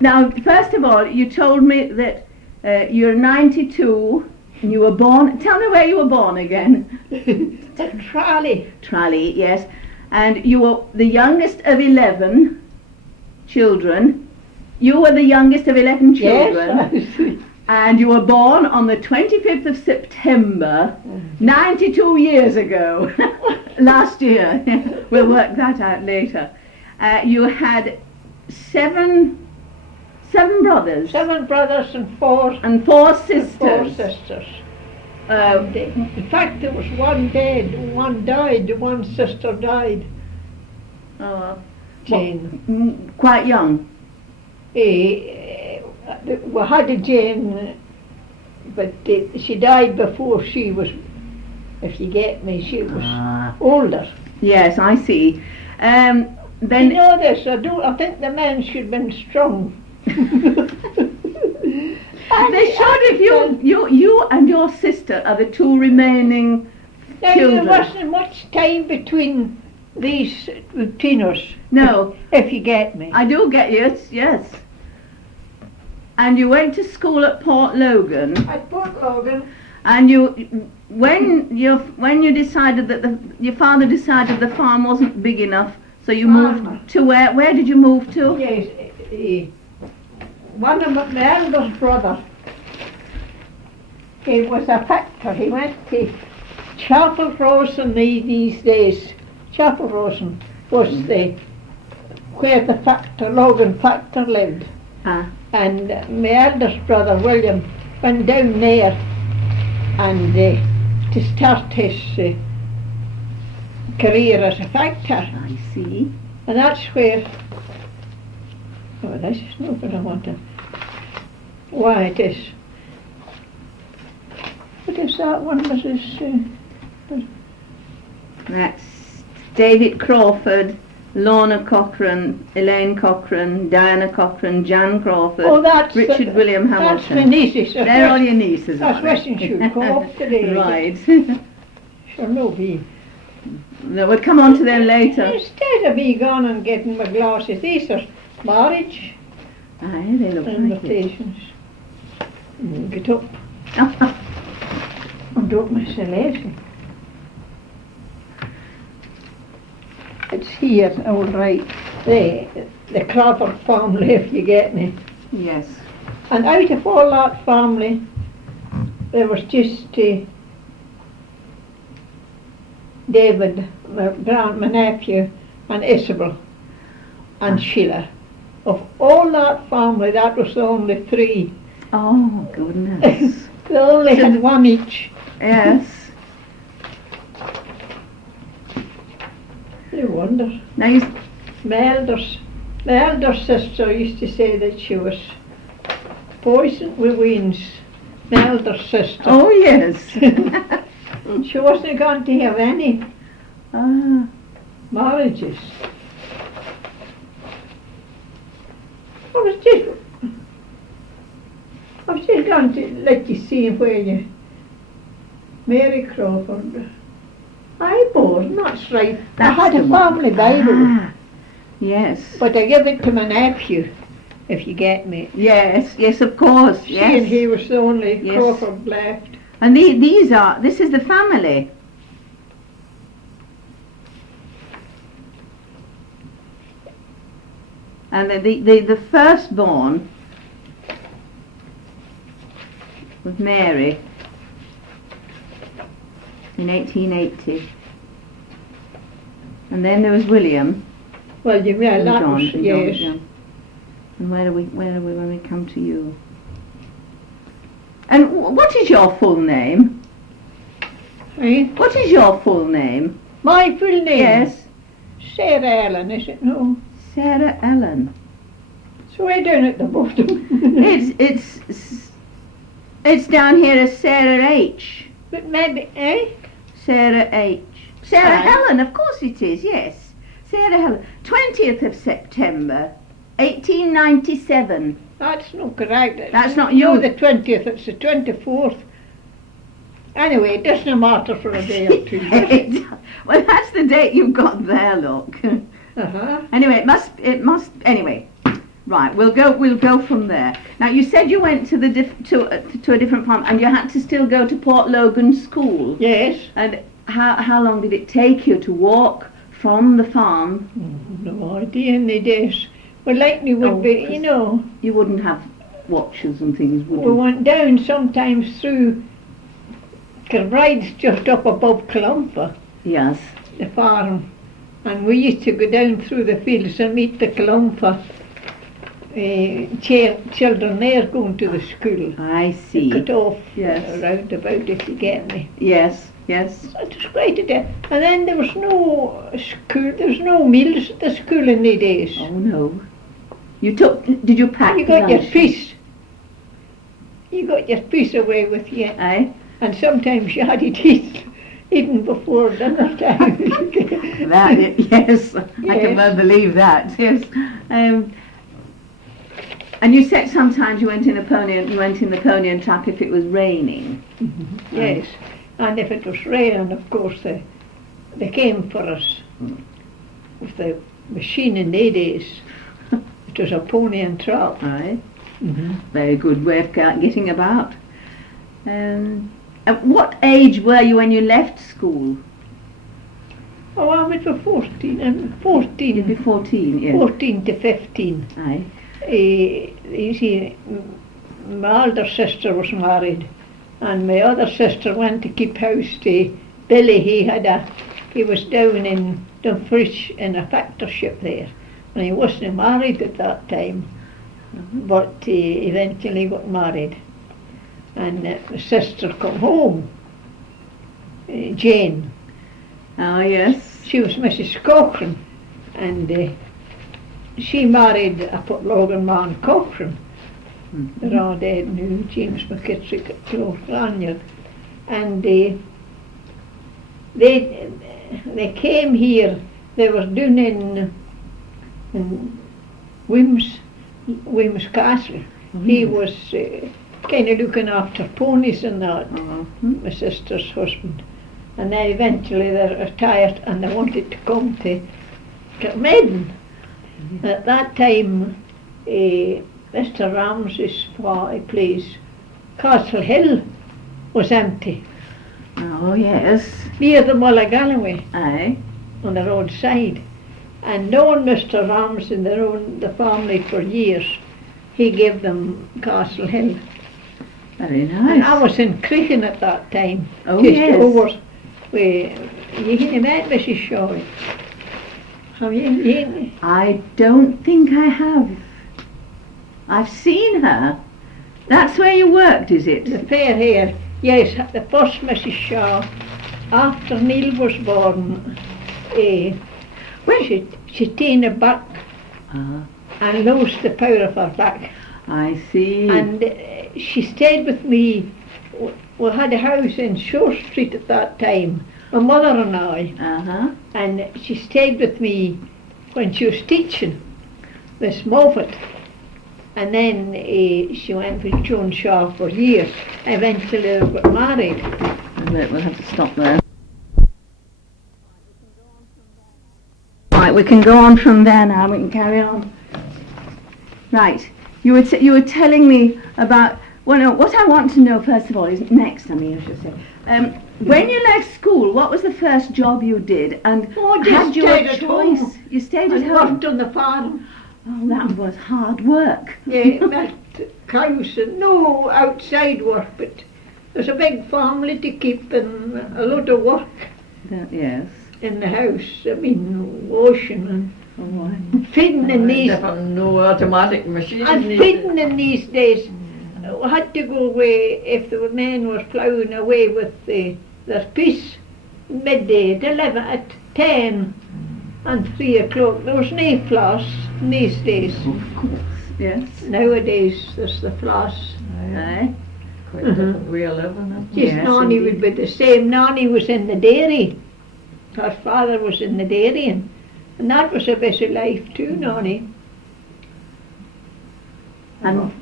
Now, first of all, you told me that you're 92 and you were born. Tell me where you were born again. Tralee. Tralee, yes. And you were the youngest of 11 children. You were the youngest of 11 children. Yes. And you were born on the 25th of September, 92 years ago, last year. We'll work that out later. You had seven brothers. 7 brothers and 4 sisters. And 4 sisters. In fact, there was one dead, one died, one sister died. Jane. Quite young. We had a Jane, but she died before she was, if you get me, she was older. Yes, I see. Then you know this, I think the men should have been strong. They should, if you and your sister are the 2 remaining children. There wasn't much time between between us. No. If you get me. I do get you, yes. And you went to school at Port Logan. At Port Logan. And when you decided that your father decided the farm wasn't big enough, so you moved to where? Where did you move to? Yes, one of my eldest brother. He was a factor. He went to Chapel Rosen these days. Chapel Rosen was where the factor, Logan factor, lived. And my eldest brother William went down there and to start his career as a factor. I see. And that's where. Oh, this is not what I wanted. Why it is. What is that one? That's David Crawford, Lorna Cochrane, Elaine Cochrane, Diana Cochrane, Jan Crawford, Richard William Hamilton. That's my nieces. They're all your nieces, that's Western should go up today. Right. Sure, no be. No, we'll come on to them later. Instead of me going and getting my glasses, these are marriage Aye, they look invitations. Get up. And don't miss a lesson. It's here, all right. The Crawford family, if you get me. Yes. And out of all that family, there was just David, my nephew, and Isabel, and Sheila. Of all that family, that was the only 3. Oh, goodness. They only had one each. Yes. No wonder. Now my elder sister used to say that she was poisoned with weans. My elder sister. Oh, yes. She wasn't going to have any marriages. I was just going to let you see where you. Mary Crawford. I born, that's right. That's I had a family Bible. Yes. But I gave it to my nephew, if you get me. Yes, of course. Seeing he was the only Crawford left. And this is the family. And the firstborn was Mary in 1880. And then there was William. Well, you mean that was, yes. John. And where are we when we come to you? And what is your full name? Eh? What is your full name? My full name? Yes. Sarah Ellen, is it? No. Sarah Ellen. It's way down at the bottom. It's down here as Sarah H. But maybe, eh? Sarah H. Sarah Helen, of course it is, yes. Sarah Helen. 20th of September, 1897. That's not correct. That's not you. No, the 20th, it's the 24th. Anyway, it doesn't matter for a day or two. Well, that's the date you've got there, look. Uh-huh. Anyway, it must, anyway. Right, we'll go from there. Now you said you went to to a different farm, and you had to still go to Port Logan School. Yes. And how long did it take you to walk from the farm? No idea in the days. Well, likely would be, you know. You wouldn't have watches and things, would We you? went down sometimes through Kirkmaiden's just up above Columba, Yes. the farm, and we used to go down through the fields and meet the Columba children there going to the school. I see. Cut off Yes. roundabout, if you get me. Yes, yes. It was quite a day. And then there was no school, there was no meals at the school in the days. Oh no. Did you pack You got your lunch? piece. You got your piece away with you. Eh? And sometimes you had it eaten before dinner time. Yes, I can well believe that. Yes. And you said sometimes you went in the pony and trap if it was raining. Mm-hmm. Yes. And if it was raining, of course, they came for us with the machine in the days. It was a pony and trap. Right. Mm-hmm. Very good way of getting about. At what age were you when you left school? Oh, I was 14. 14. You'd be 14, yes. 14 to 15. Aye. You see, my older sister was married, and my other sister went to keep house to Billy. He was down in Dumfries in a factor ship there, and he wasn't married at that time, but he eventually got married. And the sister come home, Jane. Oh, yes. She was Mrs. Cochrane, and she married a Port Logan man, Cochrane. Mm-hmm. They're all dead now, James McKittrick at Close Lanyard. And they came here. They were down in Wim's Castle. Oh, He yes. was kind of looking after ponies and that, Mm-hmm. my sister's husband. And then eventually they retired and they wanted to come to Kirkmaiden. Mm-hmm. At that time, Mr. Ramsey's place, Castle Hill, was empty, Oh, yes. near the Mullagalloway Aye. on the roadside. And knowing Mr. Ramsey and the family for years, he gave them Castle Hill. Very And I nice. was in Cretan at that time. Oh, just yes. over where you met Mrs. Shaw. Have you? I don't think I have. I've seen her. That's where you worked, is it? The fair hair. Yes, the first Mrs. Shaw, after Neil was born, she taken her back and lost the power of her back. I see. And she stayed with me. We had a house in Shore Street at that time, my mother and I. Uh-huh. And she stayed with me when she was teaching Miss Moffat. And then she went with Joan Shaw for years. Eventually they got married. Right, we'll have to stop there. Right, we can go on from there now. We can carry on. Right, you were telling me about. Well, no, what I want to know first of all is I should say. When you left school, what was the first job you did, and just had you stayed a at choice? home. You stayed at And home. worked on the farm. Oh, that was hard work. Yeah, milked cows and no outside work, but there's a big family to keep and a lot of work Yes. in the house. I mean, washing and Oh, feeding in these. No automatic machine. And feeding in these days, we had to go away if the men were ploughing away with their piece midday at 11, at 10 and 3 o'clock. There was no floss in these days. of course. Yes. Nowadays there's the floss. Aye. Quite a different way of living. Isn't it? Just Yes, Nanny indeed. would be the same. Nanny was in the dairy. Her father was in the dairy, and that was a busy life too, Nanny. And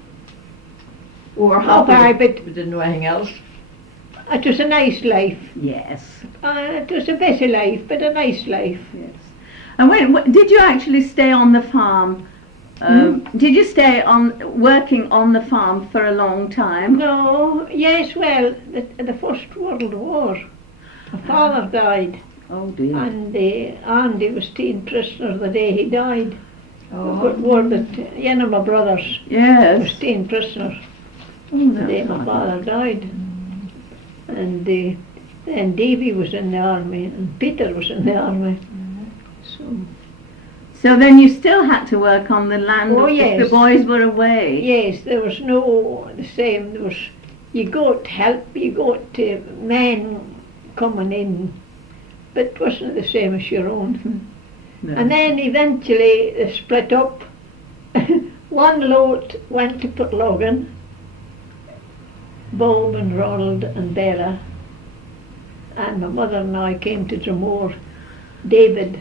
We were Oh, aye, happy. but We didn't know anything else. it was a nice life. yes. It was a busy life, but a nice life. Yes. And when did you actually stay on the farm Did you stay on working on the farm for a long time? No, yes, well, the First World War, my father died, Oh dear. and Andy was taken prisoner the day he died. Oh. But were that one of my brothers was Yes. taken prisoner Oh, the that's day my hard. father died. And then Davy was in the army, and Peter was in the army. So, So then you still had to work on the land Oh, if yes. the boys were away? yes, there was no the same. There was, you got help, you got men coming in, but it wasn't the same as your own. No. And then eventually they split up. One lot went to Portlogan, Bob and Ronald and Bella, and my mother and I came to Drummore. David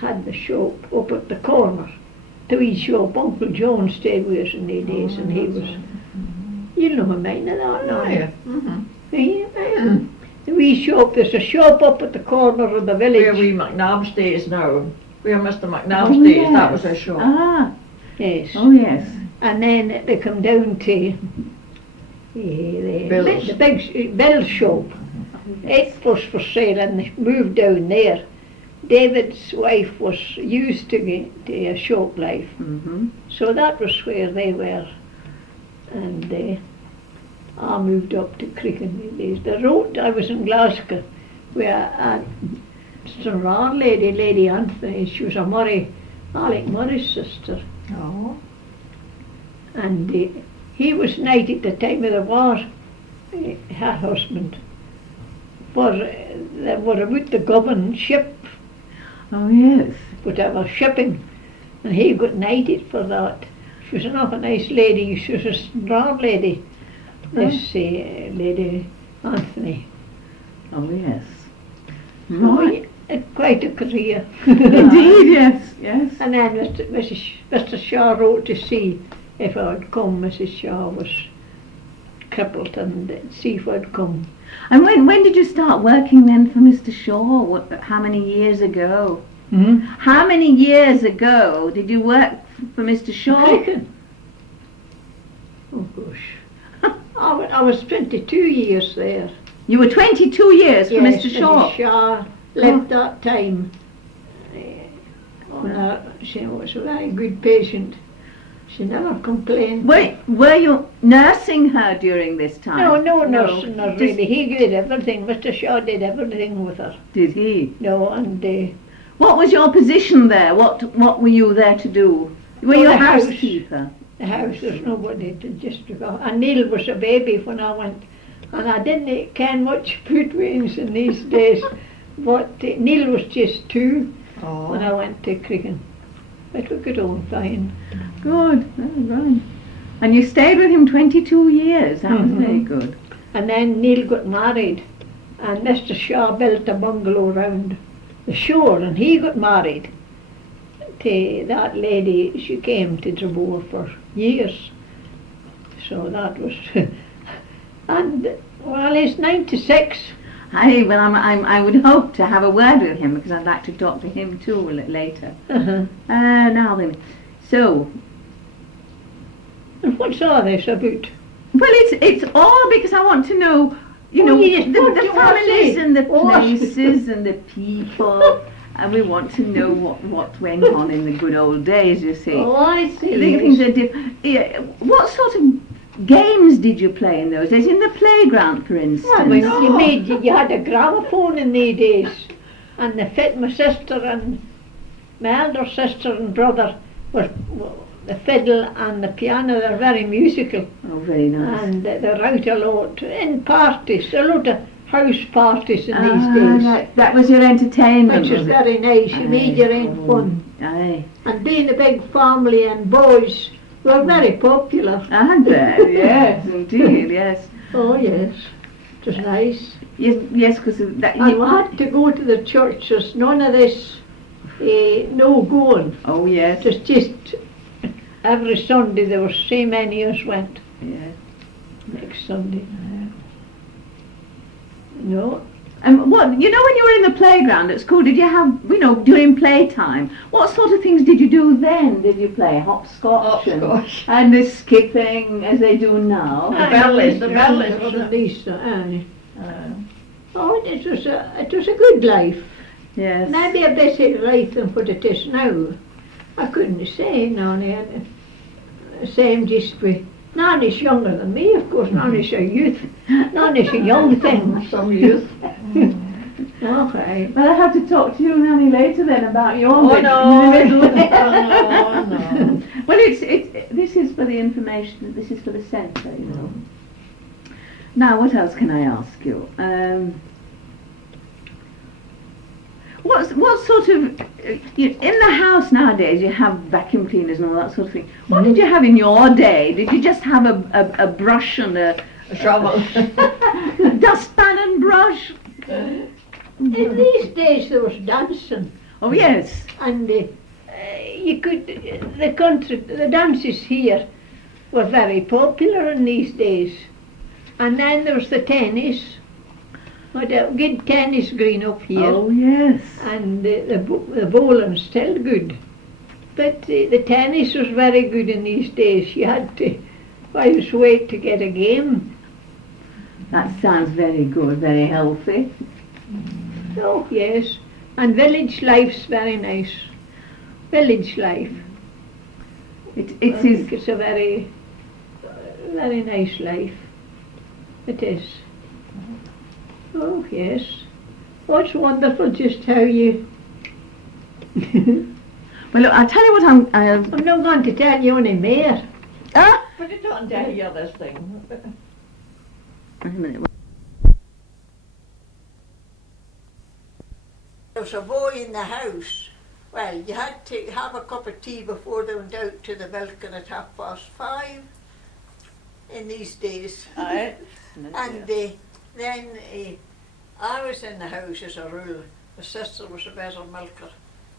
had the shop up at the corner, the wee shop. Uncle John stayed with us in the days, and he was, you know him, ain't that now? Oh, yeah. Mm-hmm. Yeah. The wee shop, there's a shop up at the corner of the village. Where we McNabb stays now. Where Mr. McNabb Oh, stays, that yes. was our shop. Ah, Yes. oh yes. And then they come down to Bill's. the big Bill's shop. It was for sale, and they moved down there. David's wife was used to a shop life, Mm-hmm. so that was where they were. And I moved up to Cricken these days. The road, I was in Glasgow, where some rare Lady Anthony, she was a Alec Murray's sister. Oh. And he was knight at the time of the war, her husband. For they were about the Govan ship, Oh yes. whatever, shipping, and he got knighted for that. She was an awful nice lady, she was a strong lady, this Lady Anthony. Oh yes. Oh, Right. yeah, quite a career. Indeed, yes, yes. And then Mr. Shaw wrote to see if I would come. Mrs. Shaw was crippled, and see if I'd come. And when did you start working then for Mr. Shaw? How many years ago? How many years ago did you work for Mr. Shaw? Cricken. Oh gosh. I was 22 years there. You were 22 years for Yes, Mr. Shaw. Mrs. Shaw lived that time. She was a very good patient. She never complained. Were you nursing her during this time? No, nursing, not Just- really. He did everything. Mr. Shaw did everything with her. Did he? No, and What was your position there? What were you there to do? Were Oh, you a the house. housekeeper? the house, there's nobody to just go. And Neil was a baby when I went. And I didn't ken much food ways in these days. But Neil was just 2 when I went to Cricken. But we got on fine. Good. Oh, right. And you stayed with him 22 years. That was very good. And then Neil got married, and Mr. Shaw built a bungalow round the shore, and he got married to that lady. She came to Drummore for years. So that was, and well, he's 96. I would hope to have a word with him because I'd like to talk to him too a little later. Now then, so And what's all this about? well, it's all because I want to know, you Oh, know, yes, what the do you want to families say? and the Oh. places and the people, and we want to know what went on in the good old days. You see, Oh, I see. things are yeah. What sort of games did you play in those days? In the playground, for instance? Well, when you had a gramophone in the days, and the my sister and my elder sister and brother were the fiddle and the piano. They're very musical, Oh, very nice. and they're out a lot in parties, a lot of house parties in these days, Right. That was your entertainment, which is was it? very nice. You made your own fun, Aye. and being a big family and boys were very popular. And there, yes, indeed, yes. Oh yes, it was nice. Yes, because that. And we had to go to the church. There's none of this no going. Oh yes. It was just every Sunday there were so many us went Yeah. next Sunday. No, And what, when you were in the playground at school, did you have, during playtime, what sort of things did you do then? Did you play hopscotch and the skipping as they do now? The bellies, wasn't these, oh, it was a good life. Yes. Maybe a better life than what it is now. I couldn't say, Nanny. Same just with Nanny's younger than me, of course. Nanny's a youth. Nanny's a young thing. Some youth. Okay. Well, I have to talk to you, Nanny, later then about your Oh bit no, in the middle. oh no. Well, this is for the information. This is for the centre, Now, what else can I ask you? What sort of in the house nowadays? You have vacuum cleaners and all that sort of thing. What did you have in your day? Did you just have a brush and a shovel, dustpan and brush? In these days there was dancing. Oh yes. And you could, the dances here were very popular in these days. And then there was the tennis. What a good tennis green up here. Oh yes. And the bowling's still good. But the tennis was very good in these days. You had to always wait to get a game. That sounds very good, very healthy. Oh yes. And village life's very nice. Village life. It's a very, very nice life. It is. Oh yes. Oh, it's wonderful just how you... Well, look, I'll tell you what I'm not going to tell you any more. But you don't tell you this thing. A minute. There was a boy in the house. Well, you had to have a cup of tea before they went out to the milking at 5:30 in these days. Aye. And then I was in the house as a rule. My sister was a better milker.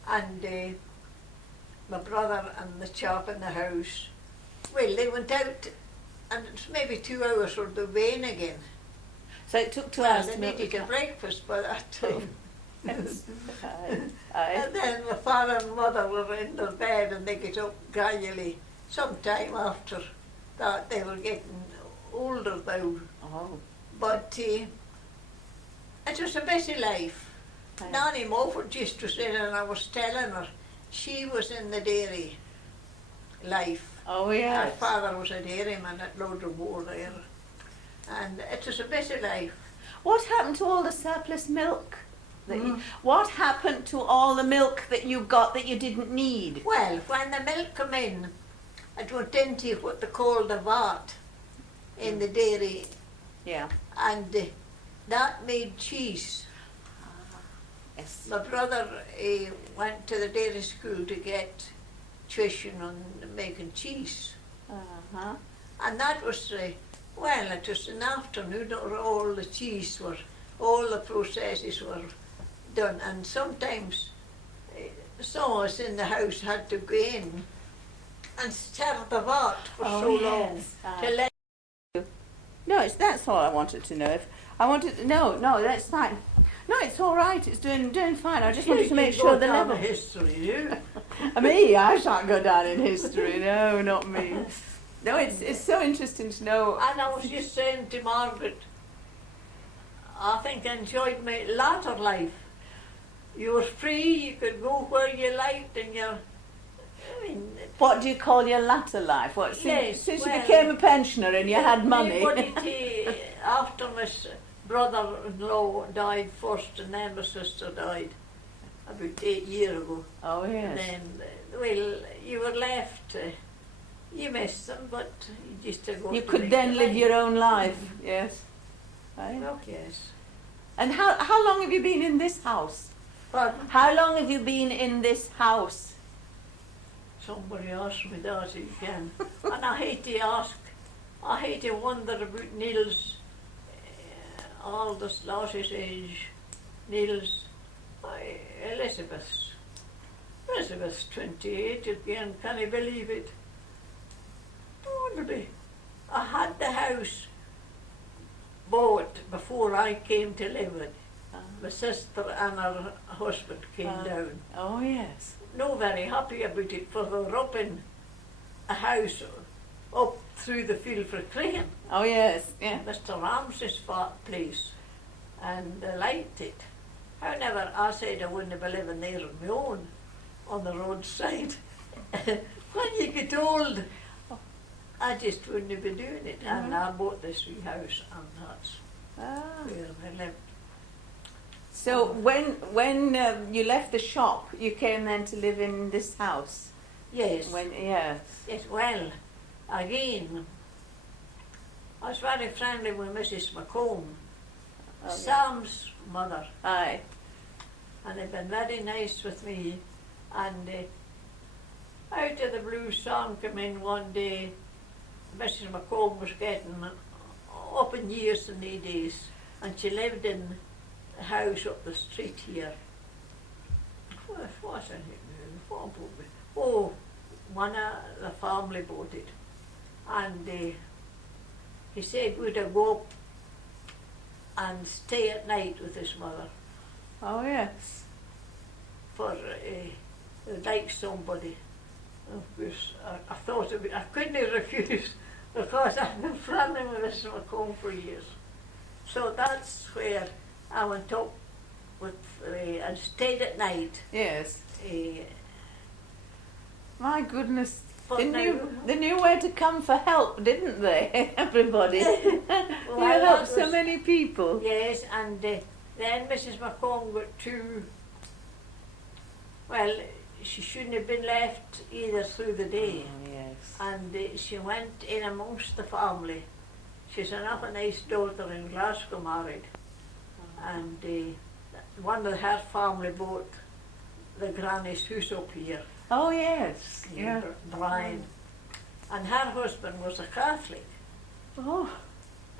And my brother and the chap in the house, well, they went out and it's maybe 2 hours or they'll be in again. So it took 2 Well, hours they to milk the needed a cow. breakfast by that time. Aye. And then my father and mother were in their bed and they get up gradually. Sometime after that they were getting older though. Oh. But it was a busy life. Aye. Nanny Mulford just was in and I was telling her she was in the dairy life. Oh Her yes. father was a dairyman at Drummore there. And it was a busy life. What happened to all the surplus milk? What happened to all the milk that you got that you didn't need? Well, when the milk come in, it went into what they call the vat in the dairy, Yeah. and that made cheese. Yes. My brother went to the dairy school to get tuition on making cheese, Uh-huh. and that was well, it was an afternoon or all the cheese were, all the processes were done, and sometimes some of us in the house had to go in and stir the vat for so long to let. No, that's all I wanted to know. If I wanted, no, that's fine. No, it's all right. It's doing fine. I just wanted to make sure the level. History, you. Me, I shan't go down in history. No, not me. No, it's so interesting to know. And I was just saying to Margaret, I think I enjoyed my latter life. You were free, you could go where you liked, and What do you call your latter life? What, since Yes, you well, became a pensioner and you had money? After my brother-in-law died first, and then my sister died about 8 years ago. Oh And yes. then, well, you were left. You missed them, but you just go. You could then live your own life. Yes. Right. Oh yes. And how long have you been in this house? Pardon? How long have you been in this house? Somebody asked me that again, and I hate to ask. I hate to wonder about Neil's, all the Slotty's age. Neil's, Elizabeth's 28 again. Can you believe it? Totally. I had the house bought before I came to live it. my sister and her husband came down. Oh yes. No very happy about it, for they were up in a house up through the field for Crane, Oh yes. Yeah. Mr. Ramsey's place, and they liked it. However, I said I wouldn't be living there on my own, on the roadside. When you get old, I just wouldn't be doing it. And I bought this wee house, and that's Ah. where I lived. So when you left the shop, you came then to live in this house. Yes, Yes. yes, well, again, I was very friendly with Mrs. McComb, Okay. Sam's mother, Aye. and they've been very nice with me. And out of the blue, Sam came in one day. Mrs. McComb was getting up in years in the days, and she lived in a house up the street here. What was it? Oh, one of the family bought it, and he said we'd go up and stay at night with his mother, Oh yes. for they'd like somebody. Of course, I thought of it. I couldn't refuse, because I've been friendly with Mr. McComb for years. So that's where I went up with and stayed at night. Yes. Uh, My goodness. But They knew where to come for help, didn't they? Everybody. You Well, helped that so was- many people. Yes, and then Mrs. McComb got too, well, she shouldn't have been left either through the day. Oh, yes. And she went in amongst the family. She's an awful nice daughter in Glasgow married. And one of her family bought the granny's house up here, Oh yes. Yeah. Brian. And her husband was a Catholic, Oh.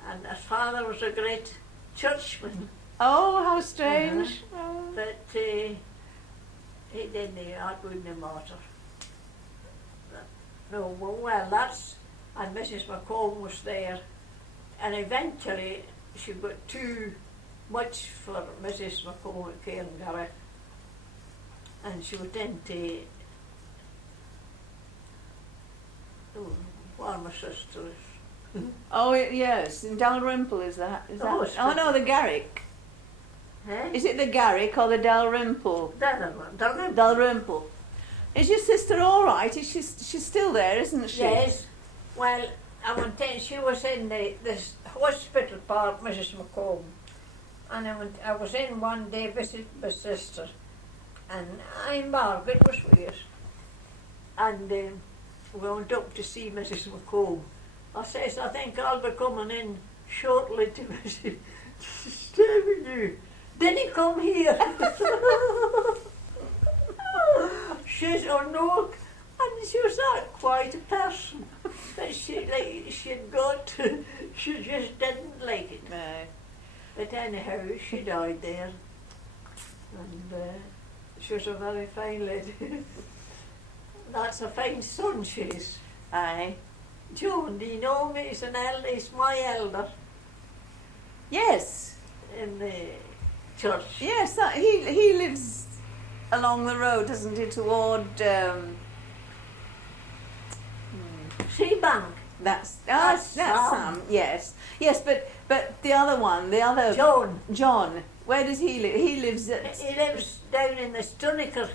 and her father was a great churchman. Oh, how strange. Oh. But he didn't, that wouldn't matter. No, well, that's, and Mrs. McComb was there, and eventually she got too much for Mrs. McComb at Cairngary, and she went into, where my sister is. Oh yes, in Dalrymple is that? Is that? Oh, it's Oh no, the Garrick. Eh? Is it the Garrick or the Dalrymple? Dalrymple. Dalrymple. Is your sister all right? Is she's still there, isn't she? Yes. Well, I went in, she was in this hospital part, Mrs. McComb. And I was in one day visit my sister. And Margaret was with us. And we went up to see Mrs. McComb. I says, I think I'll be coming in shortly to visit, to stay with you. Did he come here? She says, oh no. And she was not quite a person. But she'd got, she just didn't like it. No. But anyhow, she died there. And she was a very fine lady. That's a fine son she is. Aye. Joan, do you know me? He's my elder Yes. in the church. Yes. He lives along the road, doesn't he, toward Seabank. that's That's Sam. Yes. Yes, but the other one, the other John. Where does he live? He lives at. He lives down in the Stonykirk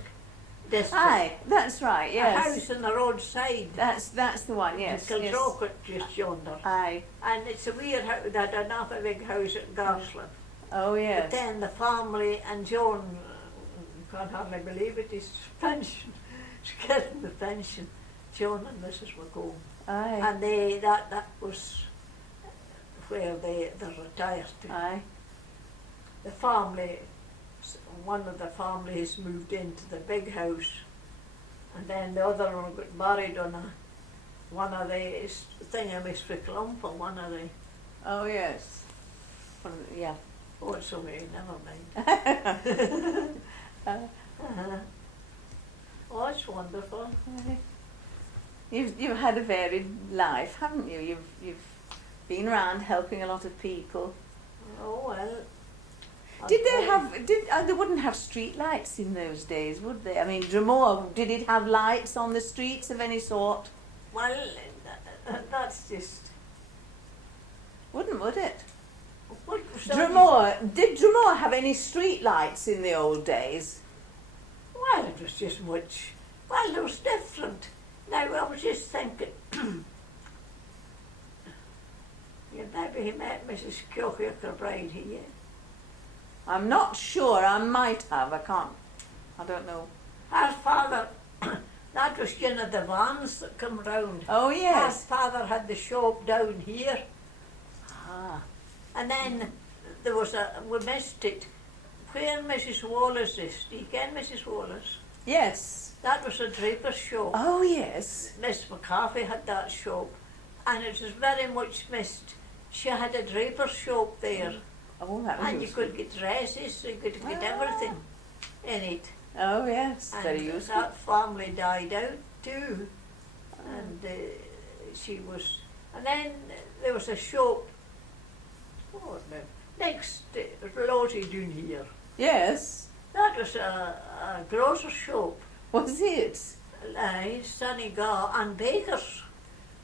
district. Aye, that's right. A Yes. house on the roadside. That's the one. Yes. In Yes. Kiltrocket just yonder. Aye. And it's a weird house, that another big house at Garsland. Oh But yes. then the family and Joan, can't hardly believe it, is pension. She's getting the pension. Joan and Mrs. McComb. Aye. And that was where they retired to. Aye. The family, one of the families moved into the big house, and then the other one got married on one of the thingamish for Clumper, one of the, Oh yes. Yeah. oh sorry, never mind. Uh-huh. Oh, it's wonderful. You've had a varied life, haven't you? You've been around helping a lot of people. Oh well, Did they have? They wouldn't have street lights in those days, would they? I mean, Drummore, did it have lights on the streets of any sort? Well, that's just... Would it? What was that? Did Drummore have any street lights in the old days? Well, it was just much... Well, it was different. Now, I was just thinking... You maybe met Mrs. Kirkmaiden here. I'm not sure. I might have. I don't know. Our father... That was one of the vans that come round. Oh, yes. Our father had the shop down here. Ah. And then there was we missed it. Where Mrs. Wallace is, do you ken Mrs. Wallace? Yes. That was a draper's shop. Oh, yes. Miss McCarthy had that shop, and it was very much missed. She had a draper's shop there, Oh, that was and you useful. could get dresses, you could get everything in it. Oh, yes. Very And useful. that family died out too, and she was. And then there was a shop. Oh no! Next, Lottie down here. Yes. That was a grocer's shop. Was it? Sunny Gar and bakers.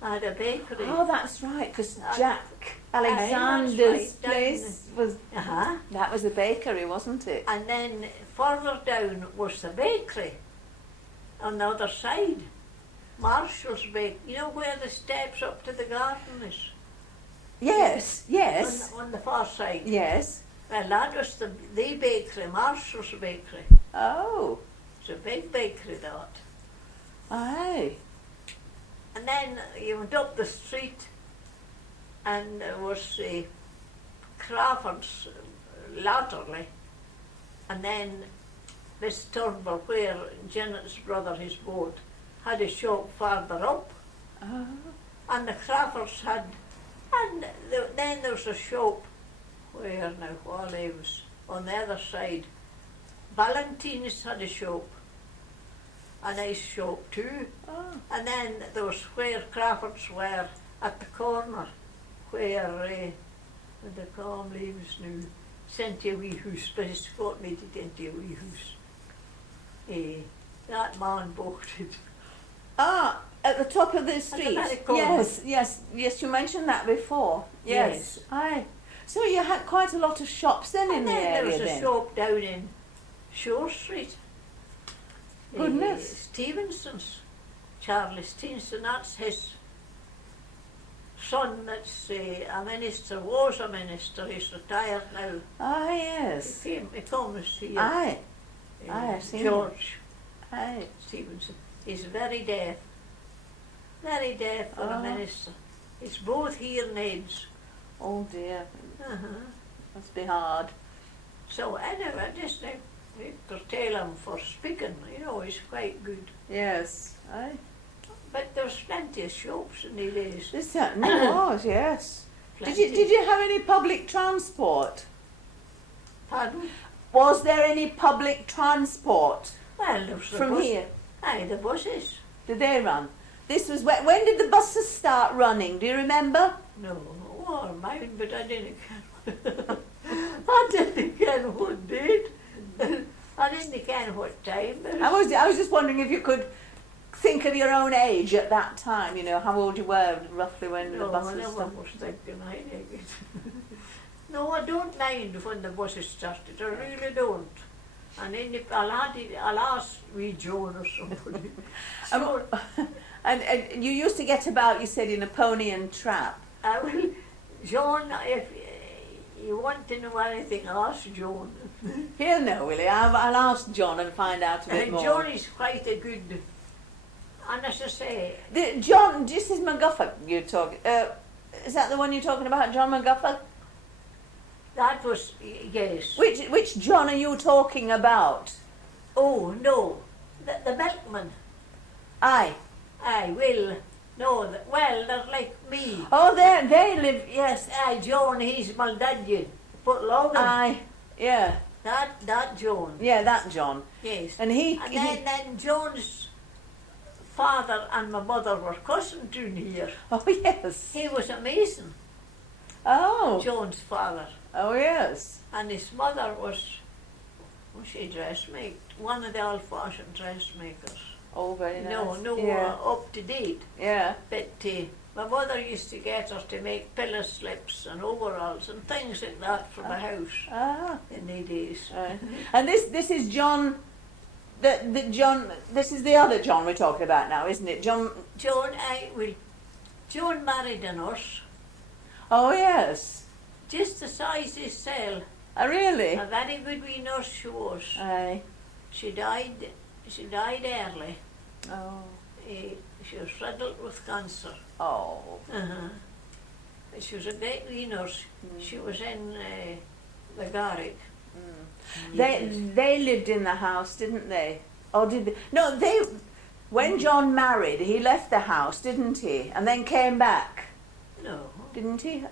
I had a bakery. Oh, that's right, because Uh, Jack that's Alexander's right, down place was... Uh-huh. That was the bakery, wasn't it? And then further down was the bakery on the other side. Marshall's Bakery. You know where the steps up to the garden is? Yes, yes, On the far side. yes. Well, that was the bakery, Marshall's Bakery. Oh, It's a big bakery, that. aye. And then you went up the street and there was Crawford's latterly. And then this Turnbull, where Janet's brother, his boat, had a shop farther up. Oh. And the Crawfords had, and then there was a shop where now Wally was on the other side. Valentine's had a shop, a nice shop too. Oh. And then there was where Crawfords were at the corner, where the calm leaves now sent you a wee house, but it's got me to into a wee house. That man bought it. Ah, at the top of the street. very corner. Yes, yes, yes. You mentioned that before. Yes. Aye. So you had quite a lot of shops then in And the then there area was a then. shop down in Shore Street. Goodness. Stevenson's. Charlie Stevenson, that's his son that's a minister, was a minister, he's retired now. Ah, yes. He comes here. Aye. Aye, I've seen him. George Aye. Stevenson. He's very deaf. Very deaf for a Oh. minister. He's both hearing aids. Oh dear. Uh-huh. Must be hard. So anyway, just curtail him for speaking, you know, he's quite good. Yes. Aye. But there's plenty of shops in the days. There certainly was, yes. Plenty. Did you have any public transport? Pardon? Was there any public transport Well, there was the from bus. here? Aye, the buses. Did they run? This was when did the buses start running? Do you remember? No, oh, mine, but I didn't care. I didn't care what date. I didn't care what time. I was just wondering if you could think of your own age at that time. You know how old you were roughly when the No, I buses never started. was thinking I did. No, I don't mind when the buses started. I really don't. And then I'll ask wee Joan or somebody. So, And you used to get about, you said, in a pony and trap. I will, Joan, if you want to know anything, ask Joan. He'll know, will he? I'll ask John and find out a bit more. Joan is quite a good, and as I say, John, this is McGuffin you're talking. Is that the one you're talking about, John McGuffin? that was, yes. Which John are you talking about? Oh, no, the milkman. Aye. Aye, Will. No, well, they're like me. Oh, they live. Yes. Aye, Joan, he's Maldadgy. But Logan, Aye. Yeah. that Joan. Yeah, that John. Yes. And he. And then Joan's father and my mother were cousins down here. Oh yes. He was a mason. Oh. Joan's father. Oh, yes. And his mother was she dressmaker? One of the old-fashioned dressmakers. Oh, very nice. No, Yeah. up to date. Yeah. But my mother used to get her to make pillow slips and overalls and things like that for the house Ah. in the days. And this is John. The John. This is the other John we're talking about now, isn't it? John. Joan married a nurse, Oh, yes. just the size of his cell. Oh, really? A very good wee nurse she was. Aye. She died early. Oh. She was riddled with cancer. Oh. She was a great wee nurse. She was in the garage. They lived in the house, didn't they? Or did they? No, they. When John married, he left the house, didn't he? And then came back, No, didn't he?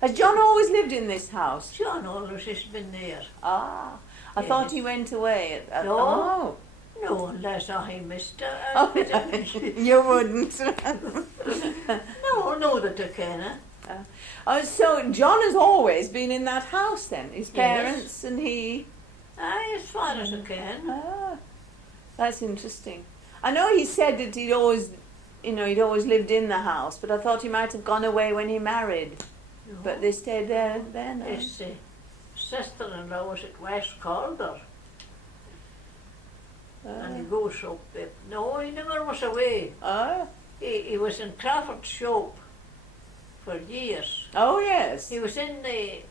Has John always lived in this house? John always has been there. Ah, I Yes. thought he went away. No. Oh. No, unless I missed her. Oh, you wouldn't. No, that I can. Oh, so John has always been in that house then? His Yes. parents and he? As far as I can. Ah, that's interesting. I know he said that he'd always lived in the house, but I thought he might have gone away when he married. No. But they stayed there then. His sister-in-law was at West Calder. And he goes up there. No, he never was away. Oh. He was in Crawford's shop for years. Oh, yes. He was in the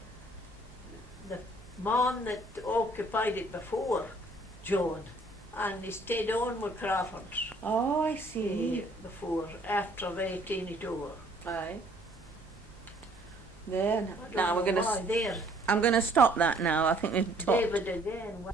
man that occupied it before, Joan, and he stayed on with Crawford's Oh, I see. before, after they taken it over. Aye. There. I don't Now know we're going why to. there. I'm going to stop that now. I think we've talked. David again.